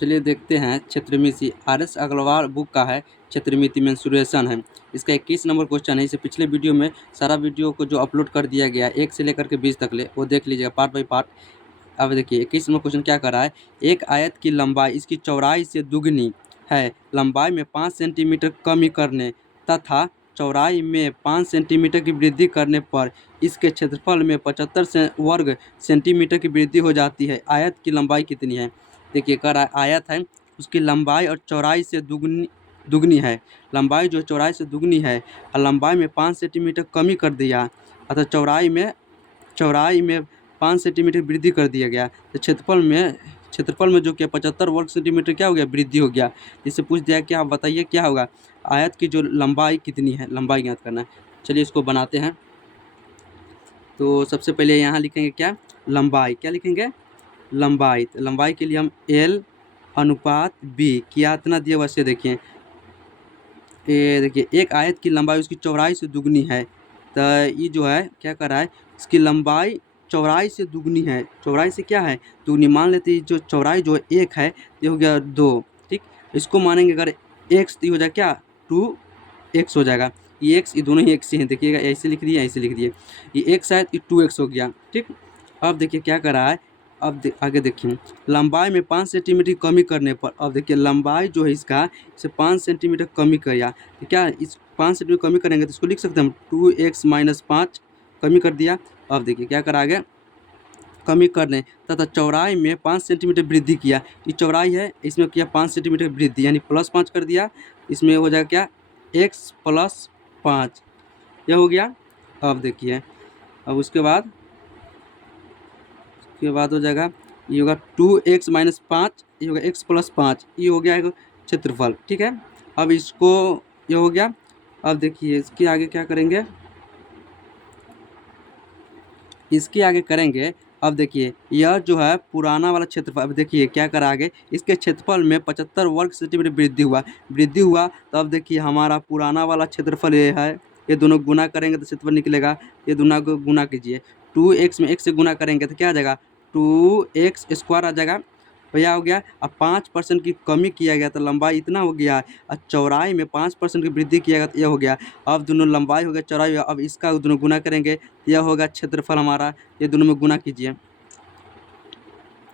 चलिए देखते हैं क्षेत्रमिति। आर.एस. अग्रवाल बुक का है क्षेत्रमिति मेंसुरेशन है। इसका 21 नंबर क्वेश्चन है। इसे पिछले वीडियो में सारा वीडियो को जो अपलोड कर दिया गया 1 से लेकर के 20 तक ले वो देख लीजिएगा पार्ट बाई पार्ट। अब देखिए 21 नंबर क्वेश्चन क्या कर रहा है। एक आयत की लंबाई इसकी चौड़ाई से दुगनी है, लंबाई में 5 सेंटीमीटर कमी करने तथा चौड़ाई में 5 सेंटीमीटर की वृद्धि करने पर इसके क्षेत्रफल में 75 वर्ग सेंटीमीटर की वृद्धि हो जाती है। आयत की लंबाई कितनी है। देखिए कह रहा है आयत है, उसकी लंबाई और चौड़ाई से दुगनी है। लंबाई जो चौड़ाई से दुगनी है और लंबाई में 5 सेंटीमीटर कमी कर दिया अतः चौड़ाई में 5 सेंटीमीटर वृद्धि कर दिया गया। तो क्षेत्रफल में जो क्या 75 वर्ग सेंटीमीटर क्या हो गया, वृद्धि हो गया। इससे पूछ दिया क्या, बताइए क्या होगा। आयत की जो लंबाई कितनी है, लंबाई ज्ञात करना है। चलिए इसको बनाते हैं। तो सबसे पहले यहाँ लिखेंगे क्या, लंबाई। क्या लिखेंगे, लंबाई। तो लंबाई के लिए हम L अनुपात B क्या इतना दिया वैसे देखिए। ये देखिए एक आयत की लंबाई उसकी चौड़ाई से दुगनी है। तो ये जो है क्या कर रहा है, इसकी लंबाई चौड़ाई से दुगनी है। चौड़ाई से क्या है, दुगनी। मान लेते हैं जो चौड़ाई जो 1 है ये हो गया 2, ठीक। इसको मानेंगे अगर x तो ये हो जाएगा क्या 2x हो जाएगा। ये x ये दोनों ही x ही हैं, देखिएगा ऐसे लिख दिए ऐसे लिख दिए। ये x है ये 2x हो गया, ठीक। अब देखिए क्या कर रहा है, अब आगे देखिए लंबाई में 5 सेंटीमीटर की कमी करने पर। अब देखिए लंबाई जो है इसका इसे 5 सेंटीमीटर कमी किया तो क्या इस 5 सेंटीमीटर कमी करेंगे तो इसको लिख सकते हैं हम 2x - 5 कमी कर दिया। अब देखिए क्या करा आगे, कमी करने तथा चौड़ाई में 5 सेंटीमीटर वृद्धि किया। ये चौड़ाई है इसमें किया 5 सेंटीमीटर वृद्धि यानी +5 कर दिया। इसमें हो जाएगा क्या x + 5 यह हो गया। अब देखिए अब उसके बाद हो जाएगा ये होगा 2x - 5 ये होगा x + 5 ये हो गया है क्षेत्रफल, ठीक है। अब इसको ये हो गया। अब देखिए इसके आगे क्या करेंगे, इसके आगे करेंगे। अब देखिए यह जो है पुराना वाला क्षेत्रफल। अब देखिए क्या करा आगे, इसके क्षेत्रफल में 75 वर्ग सेंटीमीटर वृद्धि हुआ। तो अब देखिए हमारा पुराना वाला क्षेत्रफल ये है, ये दोनों गुना करेंगे तो क्षेत्रफल निकलेगा। ये दोनों को गुना कीजिए, 2x में x से गुना करेंगे तो क्या आ जाएगा 2x² आ जाएगा। भैया हो गया। अब 5% की कमी किया गया तो लंबाई इतना हो गया और चौड़ाई में 5% की वृद्धि किया गया तो यह हो गया। अब दोनों लंबाई हो गया चौड़ाई, अब इसका दोनों गुना करेंगे यह होगा क्षेत्रफल हमारा। ये दोनों में गुना कीजिए,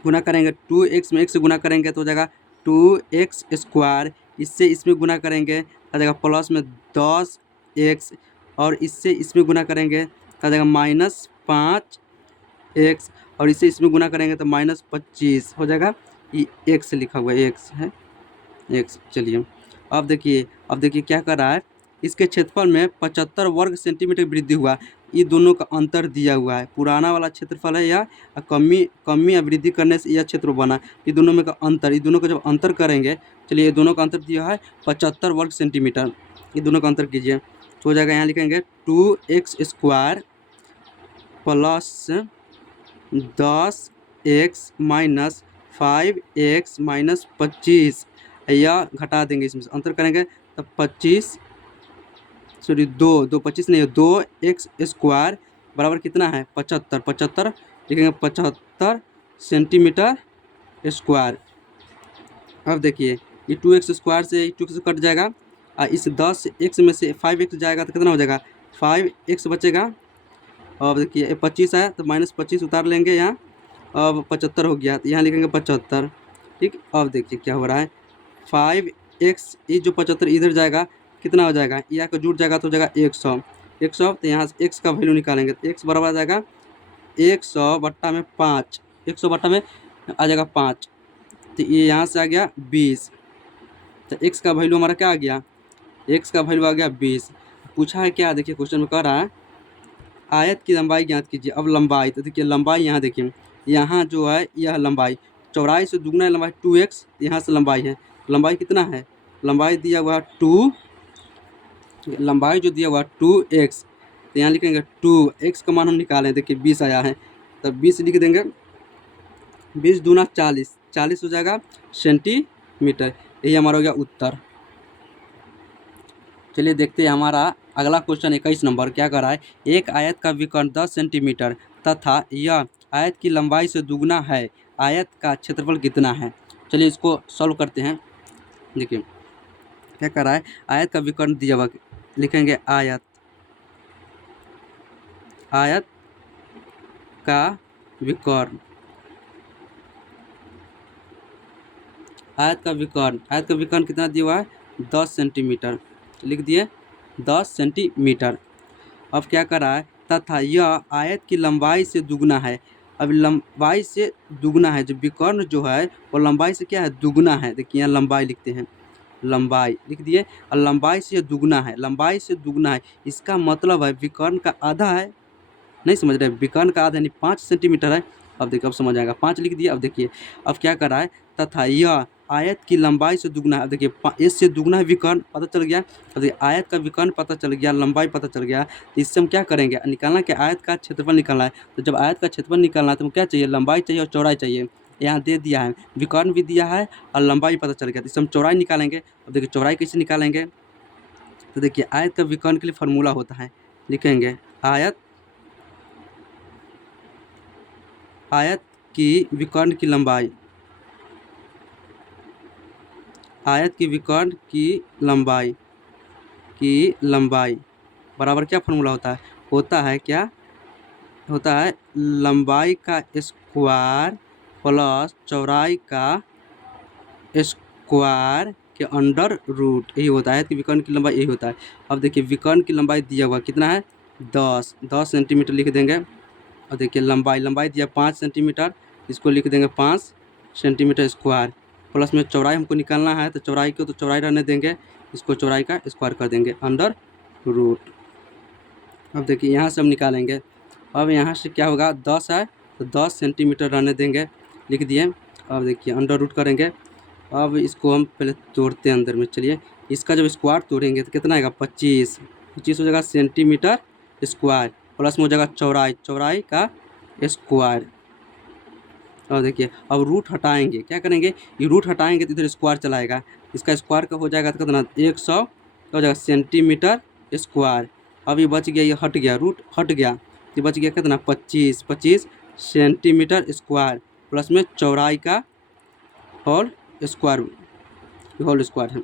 गुना करेंगे 2x में x से गुना करेंगे तो हो जाएगा 2x²। इससे इसमें गुना करेंगे आ जाएगा प्लस में 10x और इससे इसमें गुना करेंगे आ जाएगा -5x और इससे इसमें गुना करेंगे तो -25 हो जाएगा। ये x लिखा हुआ है, x है x। चलिए अब देखिए क्या कर रहा है, इसके क्षेत्रफल में 75 वर्ग सेंटीमीटर वृद्धि हुआ। ये दोनों का अंतर दिया हुआ है, पुराना वाला क्षेत्रफल है या कमी या वृद्धि करने से यह क्षेत्र बना। ये दोनों में का अंतर, ये दोनों का जब अंतर करेंगे, चलिए ये दोनों का अंतर दिया है 75 वर्ग सेंटीमीटर। ये दोनों का अंतर कीजिए तो हो जाएगा, यहाँ लिखेंगे 2x² + 10x - 5x - 25 या घटा देंगे, इसमें से अंतर करेंगे तब 25 नहीं 2x² बराबर कितना है 75 लिखेंगे 75 सेंटीमीटर स्क्वायर। अब देखिए ये 2x² से 2x कट जाएगा और इस 10x में से 5x जाएगा तो कितना हो जाएगा 5x बचेगा। अब देखिए 25 है तो -25 उतार लेंगे यहाँ। अब 75 हो गया तो यहाँ लिखेंगे 75, ठीक। अब देखिए क्या हो रहा है 5x ये जो 75 इधर जाएगा कितना हो जाएगा, यहाँ का जुड़ जाएगा तो हो जाएगा 100। तो यहाँ से x का वैल्यू निकालेंगे तो x बराबर आ जाएगा 100/5। 100 में आ जाएगा 5 तो ये यहाँ से आ गया 20। तो x का वैल्यू हमारा क्या आ गया, x का वैल्यू आ गया 20। पूछा है क्या, देखिए क्वेश्चन में कह रहा है आयत की लंबाई ज्ञात कीजिए। अब लंबाई तो देखिए लंबाई यहाँ देखिए, यहाँ जो है यह लंबाई चौड़ाई से दुगना है लंबाई 2x, यहाँ से लंबाई है। लंबाई कितना है, लंबाई दिया हुआ 2, लंबाई जो दिया हुआ 2x तो यहाँ लिखेंगे 2x का मान हम निकालें। देखिए 20 आया है तब 20 लिख देंगे, 20 दूना 40, 40 हो जाएगा सेंटीमीटर। यही हमारा हो गया उत्तर। चलिए देखते हैं हमारा अगला क्वेश्चन 21 नंबर क्या कर रहा है। एक आयत का विकर्ण 10 सेंटीमीटर तथा यह आयत की लंबाई से दुगना है, आयत का क्षेत्रफल कितना है। चलिए इसको सॉल्व करते हैं। देखिए क्या कर रहा है, आयत का विकर्ण दिया हुआ, लिखेंगे आयत, आयत का विकर्ण, आयत का विकर्ण, आयत का विकर्ण कितना दिया हुआ है 10 सेंटीमीटर, लिख दिए 10 सेंटीमीटर। अब क्या कर रहा है, तथा यह आयत की लंबाई से दुगना है। अब लंबाई से दुगना है, जो विकर्ण जो है वो लंबाई से क्या है दुगना है। देखिए यहाँ लंबाई लिखते हैं, लंबाई लिख दिए, और लंबाई से दुगना है, लंबाई से दुगना है, इसका मतलब है विकर्ण का आधा है। नहीं समझ रहे, विकर्ण का आधा यानी 5 सेंटीमीटर है। अब देखिए अब समझ आएगा, 5 लिख दिया। अब देखिए अब क्या कर रहा है, तथा यह आयत की लंबाई से दुगना है। देखिए इस से दुगना है विकर्ण, पता चल गया। अब देखिए आयत का विकर्ण पता चल गया, लंबाई पता चल गया, तो इससे हम क्या करेंगे, निकालना कि आयत का क्षेत्रफल निकालना है। तो जब आयत का क्षेत्रफल निकालना है तो क्या चाहिए, लंबाई चाहिए और चौड़ाई चाहिए। यहाँ दे दिया है, विकर्ण भी दिया है और लंबाई पता चल गया, तो इससे हम चौड़ाई निकालेंगे। अब देखिए चौड़ाई कैसे निकालेंगे, तो देखिए आयत का विकर्ण के लिए फार्मूला होता है, लिखेंगे आयत, आयत की विकर्ण की लंबाई, आयत की विकर्ण की लंबाई, की लंबाई बराबर क्या फार्मूला होता है क्या होता है, लंबाई का स्क्वायर प्लस चौड़ाई का स्क्वायर के अंडर रूट, यही होता है। आयत की विकर्ण की लंबाई यही होता है। अब देखिए विकर्ण की लंबाई दिया हुआ कितना है 10 सेंटीमीटर लिख देंगे। और देखिए लंबाई दिया 5 सेंटीमीटर, इसको लिख देंगे 5 सेंटीमीटर स्क्वायर, प्लस में चौड़ाई हमको निकालना है, तो चौड़ाई को तो चौड़ाई रहने देंगे, इसको चौड़ाई का स्क्वायर कर देंगे अंडर रूट। अब देखिए यहाँ से हम निकालेंगे, अब यहाँ से क्या होगा 10 है तो 10 सेंटीमीटर रहने देंगे, लिख दिए। अब देखिए अंडर रूट करेंगे, अब इसको हम पहले तोड़ते हैं अंदर में। चलिए इसका जब स्क्वायर तोड़ेंगे तो कितना आएगा 25 हो जाएगा सेंटीमीटर स्क्वायर, प्लस में हो जाएगा चौड़ाई का स्क्वायर। और देखिए अब रूट हटाएंगे, क्या करेंगे, ये रूट हटाएंगे तो इधर स्क्वायर चलाएगा, इसका स्क्वायर का हो जाएगा तो कितना 100 हो जाएगा सेंटीमीटर स्क्वायर। अब ये बच गया, ये हट गया, रूट हट गया, ये बच गया कितना 25 सेंटीमीटर स्क्वायर, प्लस में चौड़ाई का होल स्क्वायर है।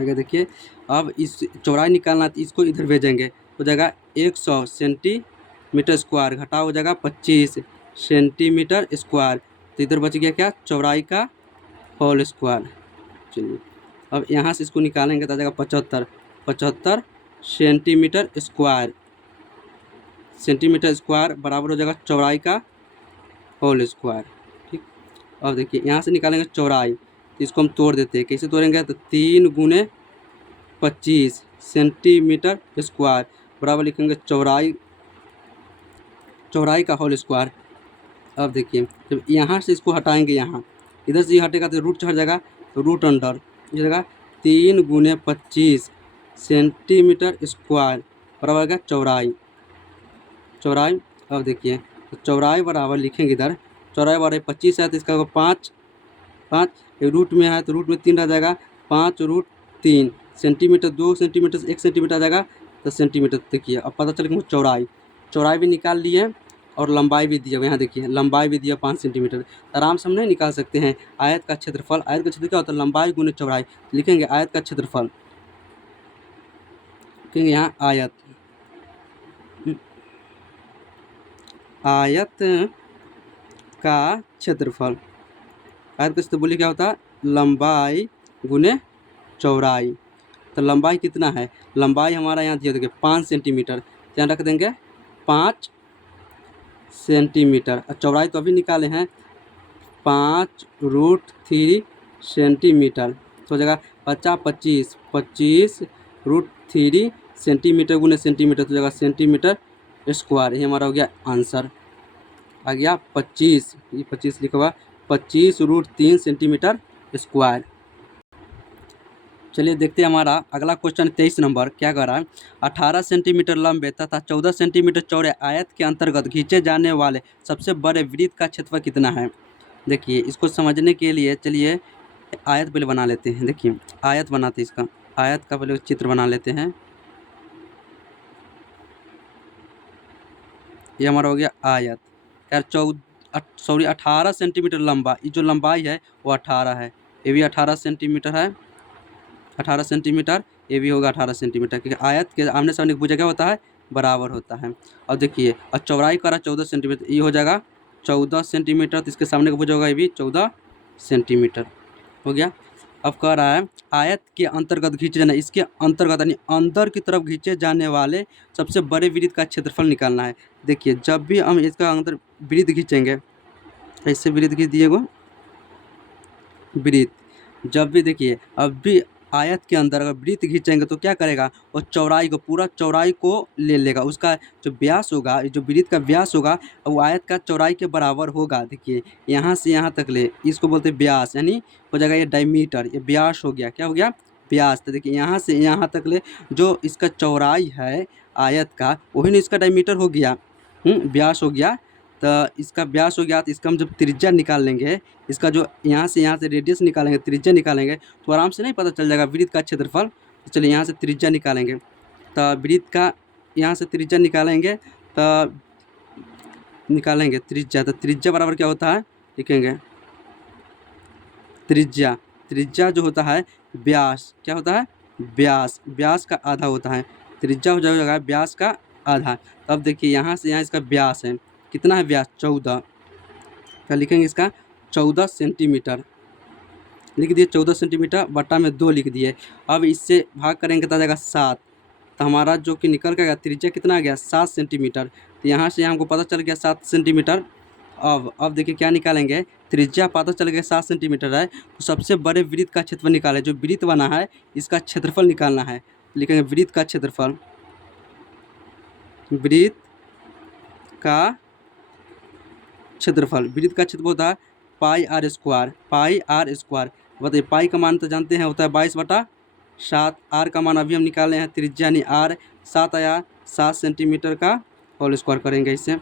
आगे देखिए अब इस चौड़ाई निकालना तो इसको इधर भेजेंगे, हो जाएगा 100 सेंटीमीटर स्क्वायर, घटा हो जाएगा 25 सेंटीमीटर स्क्वायर, तो इधर बच गया क्या चौड़ाई का होल स्क्वायर। चलिए अब यहाँ से इसको निकालेंगे तो आ जाएगा 75 सेंटीमीटर स्क्वायर बराबर हो जाएगा चौड़ाई का होल स्क्वायर। ठीक, अब देखिए यहाँ से निकालेंगे चौड़ाई, तो इसको हम तोड़ देते हैं, कैसे तोड़ेंगे, तो 3 गुने 25 सेंटीमीटर स्क्वायर बराबर लिखेंगे चौड़ाई का होल स्क्वायर। अब देखिए जब यहाँ से इसको हटाएंगे, यहाँ इधर से ये हटेगा तो रूट हट जाएगा, तो रूट अंडर ये जाएगा 3 गुने 25 सेंटीमीटर स्क्वायर बराबर का चौड़ाई। अब देखिए तो चौड़ाई बराबर लिखेंगे, इधर चौड़ाई बराबर 25 है तो इसका होगा 5 रूट में है तो रूट में 3 आ जाएगा, 5√3 सेंटीमीटर, 2 सेंटीमीटर से 1 सेंटीमीटर आ जाएगा 10 सेंटीमीटर। देखिए अब पता चल गया चौड़ाई भी निकाल लिए और लंबाई भी दिया, यहाँ देखिए लंबाई भी दिया 5 सेंटीमीटर। आराम से हम नहीं निकाल सकते हैं आयत का क्षेत्रफल, आयत का क्षेत्र क्या होता है लंबाई गुने चौड़ाई, लिखेंगे आयत का क्षेत्रफल, लिखेंगे यहाँ आयत का क्षेत्रफल, आयत का क्षेत्रफल क्या होता है लंबाई गुने चौड़ाई। तो लंबाई कितना है, लंबाई हमारा यहाँ दिया देखिए 5 सेंटीमीटर, यहाँ रख देंगे 5 सेंटीमीटर, और चौड़ाई तो अभी निकाले हैं 5√3 सेंटीमीटर, तो हो जाएगा 25√3 सेंटीमीटर गुने सेंटीमीटर, तो हो जाएगा सेंटीमीटर स्क्वायर। ये हमारा हो गया आंसर, आ गया 25, ये 25 लिखा हुआ 25√3 सेंटीमीटर स्क्वायर। चलिए देखते हैं हमारा अगला क्वेश्चन 23 नंबर क्या कर रहा है, 18 सेंटीमीटर लंबे तथा 14 सेंटीमीटर चौड़े आयत के अंतर्गत खींचे जाने वाले सबसे बड़े वृत्त का क्षेत्रफल कितना है। देखिए इसको समझने के लिए चलिए आयत पहले बना लेते हैं। देखिए आयत बनाते हैं, इसका आयत का पहले चित्र बना लेते हैं। ये हमारा हो गया आयत, यार सॉरी 18 सेंटीमीटर लंबा, ये जो लंबाई है वो 18 है, ये भी 18 सेंटीमीटर है, 18 सेंटीमीटर, ये भी होगा 18 सेंटीमीटर, क्योंकि आयत के आमने सामने की भुजा क्या होता है, बराबर होता है। और देखिए, और चौड़ाई करा 14 सेंटीमीटर, ये हो जाएगा 14 सेंटीमीटर, तो इसके सामने का भुजा होगा ये भी 14 सेंटीमीटर हो गया। अब कह रहा है आयत के अंतर्गत खींचे जाना, इसके अंतर्गत यानी अंदर की तरफ खींचे जाने वाले सबसे बड़े वृत्त का क्षेत्रफल निकालना है। देखिए, जब भी हम इसका अंदर वृत्त खींचेंगे, ऐसे वृत्त खींच दिए गो वृत्त, जब भी देखिए अब भी आयत के अंदर अगर वृत्त खींचेंगे तो क्या करेगा, वो चौड़ाई को, पूरा चौड़ाई को ले लेगा, उसका जो व्यास होगा, जो वृत्त का व्यास होगा वो आयत का चौड़ाई के बराबर होगा। देखिए, यहाँ से यहाँ तक ले, इसको बोलते हैं व्यास, यानी हो जाएगा ये डायमीटर, ये व्यास हो गया, क्या हो गया, व्यास। तो देखिए, यहाँ से यहाँ तक ले जो इसका चौड़ाई है आयत का, वही ना इसका डायमीटर हो गया, व्यास हो गया। तो इसका व्यास हो गया, तो इसका हम जब त्रिज्या निकाल लेंगे, इसका जो यहाँ से रेडियस निकालेंगे, त्रिज्या निकालेंगे, तो आराम से नहीं पता चल जाएगा वृत्त का क्षेत्रफल। तो चलिए यहाँ से त्रिज्या निकालेंगे, तो वृत्त का यहाँ से त्रिज्या निकालेंगे, तो निकालेंगे त्रिज्या, तो त्रिज्या बराबर क्या होता है, लिखेंगे त्रिज्या, त्रिज्या जो होता है व्यास, क्या होता है, व्यास, व्यास का आधा होता है, त्रिज्या हो जाएगा व्यास का आधा। अब देखिए, यहाँ से यहाँ इसका व्यास है, कितना है व्यास, 14, क्या लिखेंगे इसका, 14 सेंटीमीटर लिख दिए, 14 सेंटीमीटर बटा में 2 लिख दिए। अब इससे भाग करेंगे तो आ जाएगा 7, तो हमारा जो कि निकल के गया त्रिज्या कितना आ गया, 7 सेंटीमीटर। तो यहाँ से हमको पता चल गया 7 सेंटीमीटर। अब देखिए क्या निकालेंगे, त्रिज्या पता चल गया 7 सेंटीमीटर है, तो सबसे बड़े वृत्त का क्षेत्रफल निकाले, जो वृत्त बना है इसका क्षेत्रफल निकालना है। लिखेंगे वृत्त का क्षेत्रफल, वृत्त का क्षेत्रफल, वृत्त का क्षेत्रफल होता है pi r square, pi r square. बताइए, पाई का मान तो जानते हैं होता है 22/7, आर का मान अभी हम निकाले हैं त्रिज्या यानी आर 7 आया, 7 सेंटीमीटर का होल स्क्वायर करेंगे इससे।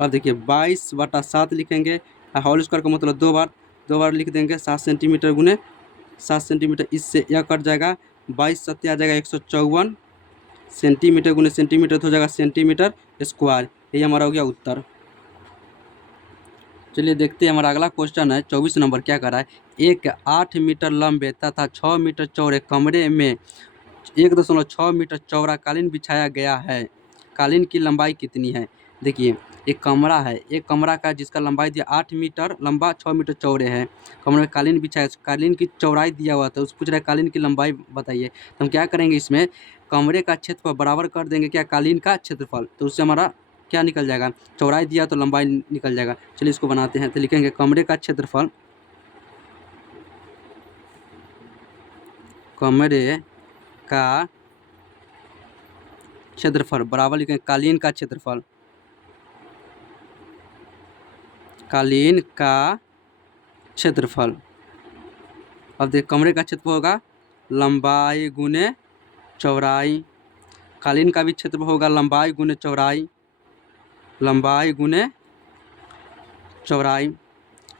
अब देखिए 22/7 लिखेंगे, होल स्क्वायर का मतलब 2 बार लिख देंगे, 7 सेंटीमीटर गुने 7 सेंटीमीटर, इससे यह कट जाएगा, 22 7 आ जाएगा 154 सेंटीमीटर गुने सेंटीमीटर, तो हो जाएगा सेंटीमीटर स्क्वायर। यही हमारा हो गया उत्तर। चलिए देखते हैं, हमारा अगला क्वेश्चन है 24 नंबर, क्या कर रहा है, एक 8 मीटर लंबे तथा 6 मीटर चौड़े कमरे में 1.6 मीटर चौड़ा कालीन बिछाया गया है, कालीन की लंबाई कितनी है। देखिए, एक कमरा है, एक कमरा का जिसका लंबाई दिया 8 मीटर लंबा, 6 मीटर चौड़े है, कमरे में कालीन बिछाया, कालीन की चौड़ाई दिया हुआ था, उस पूछ रहा है कालीन की लंबाई बताइए। तो हम क्या करेंगे, इसमें कमरे का क्षेत्रफल बराबर कर देंगे क्या, कालीन का क्षेत्रफल, तो उससे हमारा क्या निकल जाएगा, चौड़ाई दिया तो लंबाई निकल जाएगा। चलिए इसको बनाते हैं, तो लिखेंगे कमरे का क्षेत्रफल, कमरे का क्षेत्रफल बराबर लिखेंगे कालीन का क्षेत्रफल, कालीन का क्षेत्रफल। अब देख, कमरे का क्षेत्रफल होगा लंबाई गुने चौड़ाई, कालीन का भी क्षेत्रफल होगा लंबाई गुने चौड़ाई, लंबाई गुने चौड़ाई।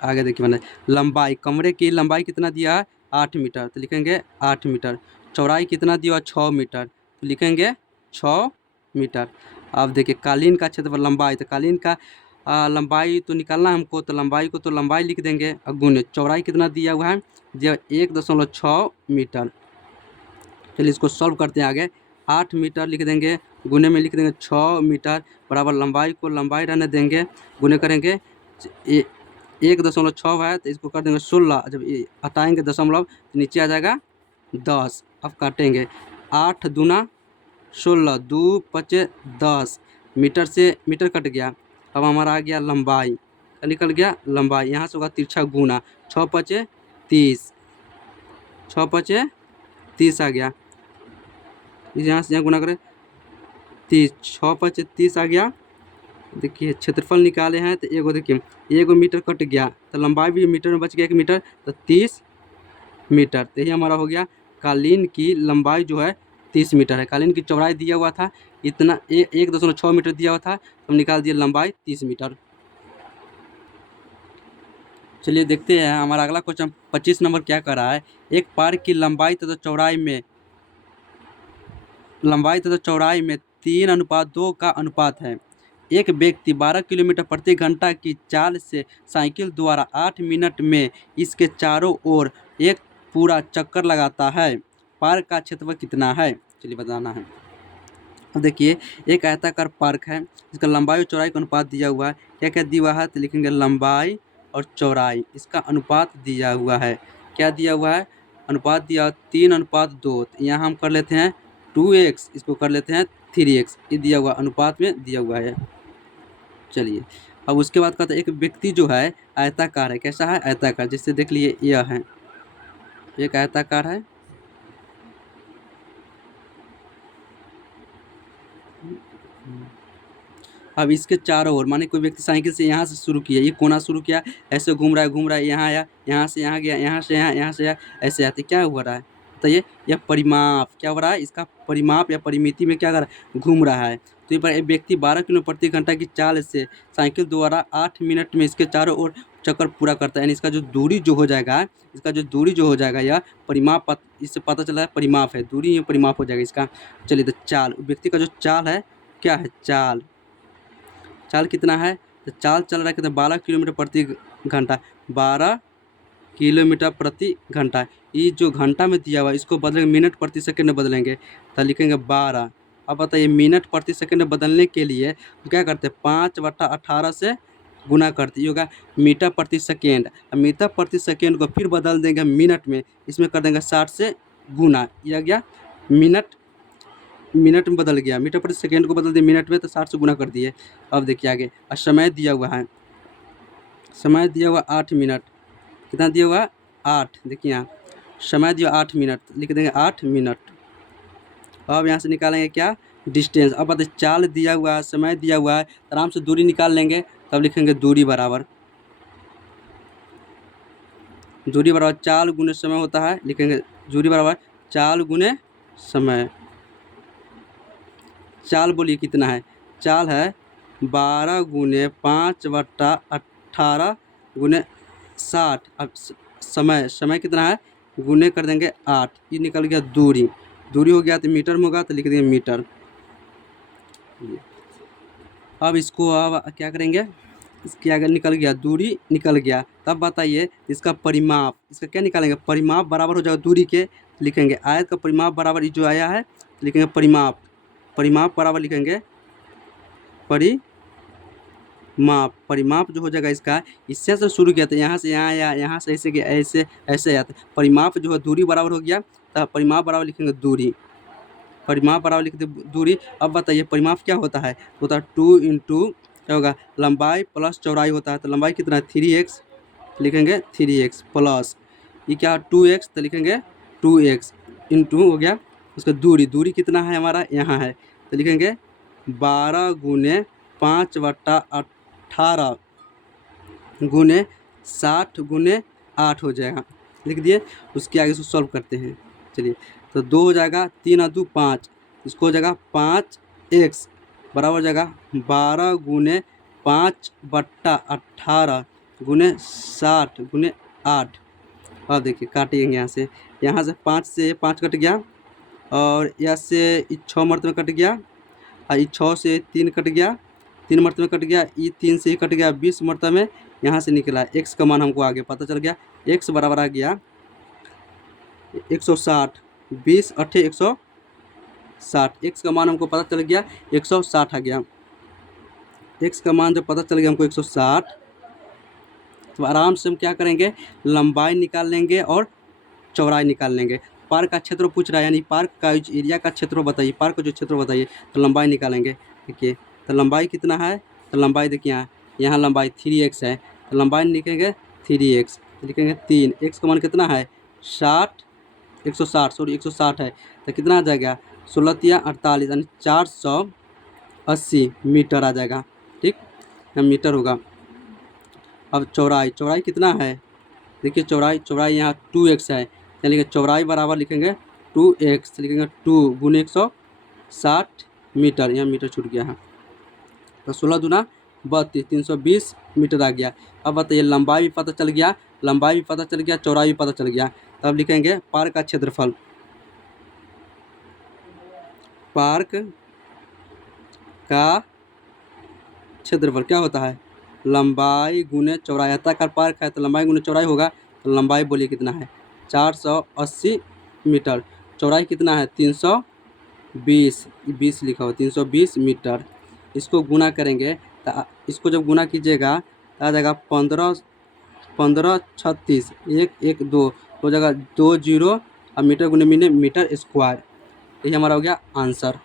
आगे देखिए मैंने लंबाई, कमरे की लंबाई कितना दिया है 8 मीटर, तो लिखेंगे 8 मीटर, चौड़ाई कितना दिया है 6 मीटर, तो लिखेंगे 6 मीटर। अब देखिए कालीन का क्षेत्रफल लंबाई, तो कालीन का लंबाई तो निकालना हमको, तो लंबाई को तो लंबाई लिख देंगे, और गुने चौड़ाई कितना दिया हुआ है, दिया 1.6 मीटर। चलिए इसको सॉल्व करते हैं आगे, 8 मीटर लिख देंगे, गुने में लिख देंगे 6 मीटर, बराबर लंबाई को लंबाई रहने देंगे, गुने करेंगे 1.6 है, तो इसको कर देंगे 16, जब हटाएंगे दशमलव तो नीचे आ जाएगा 10। अब काटेंगे, 8 दूना 16, 2 5 10, मीटर से मीटर कट गया। अब हमारा आ गया लंबाई, निकल गया लंबाई, यहाँ से होगा तिरछा गुना, 6 5 30, 6 5 30 आ गया, यहाँ से यहाँ गुना करें 30, 6 5 30 आ गया। देखिए क्षेत्रफल निकाले हैं, तो एगो देखिए, एगो मीटर कट गया, तो लंबाई भी मीटर में बच गया 1 मीटर, तो 30 मीटर। तो यही हमारा हो गया, कालीन की लंबाई जो है 30 मीटर है, कालीन की चौड़ाई दिया हुआ था इतना 1.6 मीटर दिया हुआ था, तो हम निकाल दिए लंबाई 30 मीटर। चलिए देखते हैं, हमारा अगला क्वेश्चन 25 नंबर क्या कर रहा है, एक पार्क की लंबाई तथा चौड़ाई में 3:2 का अनुपात है, एक व्यक्ति 12 किलोमीटर प्रति घंटा की चाल से साइकिल द्वारा 8 मिनट में इसके चारों ओर एक पूरा चक्कर लगाता है। पार्क का क्षेत्रफल कितना है? चलिए बताना है। अब देखिए, एक आयताकार पार्क है, इसका लंबाई और चौड़ाई का अनुपात दिया हुआ है। क्या क्या दिया हुआ है? तो लिखेंगे लंबाई और चौड़ाई, इसका अनुपात दिया हुआ है। क्या दिया हुआ है? अनुपात दिया 3:2। तो यहाँ हम कर लेते हैं 2x, इसको कर लेते हैं 3x, ये दिया हुआ अनुपात में दिया हुआ है। चलिए, अब उसके बाद कहते हैं एक व्यक्ति जो है आयताकार है। कैसा है? आयताकार। जैसे देख लिए, यह है एक आयताकार है, अब इसके चारों ओर, माने कोई व्यक्ति साइकिल से यहाँ से शुरू किया, ये कोना शुरू किया, ऐसे घूम रहा है, यहाँ आया, यहाँ से यहाँ गया, यहाँ से यहाँ से यहाँ, ऐसे आते क्या हो रहा है? तो यह परिमाप क्या हो रहा है? इसका परिमाप या परिमिति में क्या कर रहा है? घूम रहा है। तो ये पर एक व्यक्ति 12 किलोमीटर प्रति घंटा की चाल से साइकिल द्वारा 8 मिनट में इसके चारों ओर चक्कर पूरा करता है। यानी इसका जो दूरी जो हो जाएगा, यह परिमाप, इससे पता चला है परिमाप है, दूरी ये परिमाप हो जाएगा इसका। चलिए, तो चाल, व्यक्ति का जो चाल है, क्या है? चाल कितना है? तो चाल चल रहा है कितना? 12 किलोमीटर प्रति घंटा, 12 किलोमीटर प्रति घंटा। ये जो घंटा में दिया हुआ है इसको बदलेंगे, मिनट प्रति सेकंड में बदलेंगे, तो लिखेंगे 12। अब बताइए, मिनट प्रति सेकंड में बदलने के लिए तो क्या करते हैं? 5/18 से गुना करते, ये होगा मीटर प्रति सेकेंड। अब मीटर प्रति सेकेंड को फिर बदल देंगे मिनट में, इसमें कर देंगे 60 से गुना, यह आ गया मिनट में बदल गया, मीटर प्रति सेकेंड को बदल दिए मिनट में, तो 60 से गुना कर दिए। अब देखिए आगे, और समय दिया हुआ है, समय दिया हुआ 8 मिनट, कितना दिया हुआ? 8। देखिए यहाँ समय दिया 8 मिनट, लिख देंगे 8 मिनट। अब यहाँ से निकालेंगे क्या? डिस्टेंस। अब बताइए, चाल दिया हुआ है, समय दिया हुआ है, आराम से दूरी निकाल लेंगे, तब लिखेंगे दूरी बराबर चाल गुने समय होता है, लिखेंगे दूरी बराबर चाल गुने समय। चाल बोलिए कितना है? चाल है 12 गुने 5/18 गुने 60। अब समय कितना है? गुने कर देंगे 8, ये निकल गया दूरी हो गया, तो मीटर में होगा, तो लिख देंगे मीटर। अब इसको अब क्या करेंगे? इसके आगे निकल गया, दूरी निकल गया, तब बताइए इसका परिमाप, इसका क्या निकालेंगे? परिमाप बराबर हो जाएगा दूरी के, लिखेंगे आयत का परिमाप बराबर जो आया है, लिखेंगे परिमाप बराबर लिखेंगे परिमाप जो हो जाएगा इसका, इससे से शुरू किया था, यहाँ से यहाँ आया, यहाँ से ऐसे गया, ऐसे आया, तो परिमाप जो है दूरी बराबर हो गया, तो परिमाप बराबर लिखेंगे दूरी, परिमाप बराबर लिख दे दूरी। अब बताइए परिमाप क्या होता है? 2 इंटू क्या होगा? लंबाई प्लस चौड़ाई होता है, तो लंबाई कितना है? 3x, लिखेंगे 3x प्लस ये क्या? 2x, तो लिखेंगे 2x इंटू हो गया उसका दूरी कितना है हमारा? यहाँ है, तो लिखेंगे 12 गुने 5/18 गुने 60 गुने 8 हो जाएगा, लिख दिए। उसके आगे इसको सॉल्व करते हैं। चलिए, तो 2 हो जाएगा, 3 और 2 5, इसको हो जाएगा 5x बराबर हो जाएगा 12 गुने 5/18 गुने 60 गुने 8। अब देखिए काटेंगे, यहाँ से 5 से 5 कट गया, और यहाँ से 6 मरतबे कट गया, और 6 से 3 कट गया, 3 मरतबे कट गया, ये 3 से ही कट गया, 20 मरतबे में यहाँ से निकला। x का मान हमको आगे पता चल गया, x बराबर आ गया 160, 20 8 160, x का मान हमको पता चल गया 160 आ गया। x का मान जब पता चल गया हमको 160, तो आराम से हम क्या करेंगे? लंबाई निकाल लेंगे और चौड़ाई निकाल लेंगे। पार्क का क्षेत्र पूछ रहा है, यानी पार्क का एरिया का क्षेत्र बताइए, पार्क का जो क्षेत्र बताइए, तो लंबाई निकालेंगे। देखिए, तो लंबाई कितना है? तो लंबाई देखिए यहाँ लंबाई 3x है, तो लंबाई लिखेंगे 3x, लिखेंगे 3, x का मान कितना है? 160 है, तो कितना आ जाएगा? 16 या 48, यानी 480 मीटर आ जाएगा। ठीक, मीटर होगा। अब चौड़ाई कितना है? देखिए चौड़ाई यहाँ 2x है, यानी चौड़ाई बराबर लिखेंगे 2x, लिखेंगे 2 गुने 160 मीटर, यहाँ मीटर छूट गया है, तो 16 दूना 32, 320 मीटर आ गया। अब बताइए लंबाई भी पता चल गया, चौड़ाई भी पता चल गया, तब लिखेंगे पार्क का क्षेत्रफल। पार्क का क्षेत्रफल क्या होता है, लंबाई गुने चौड़ाई। आयताकार पार्क है तो लंबाई गुने चौड़ाई होगा, तो लंबाई बोलिए कितना है 480 मीटर। चौड़ाई कितना है 320, 20 लिखा हो 320 मीटर। इसको गुना करेंगे तो इसको जब गुना कीजिएगा तो आ जाएगा 15 36 1 हो जाएगा 2 जीरो और मीटर गुने मीटर स्क्वायर। यही हमारा हो गया आंसर।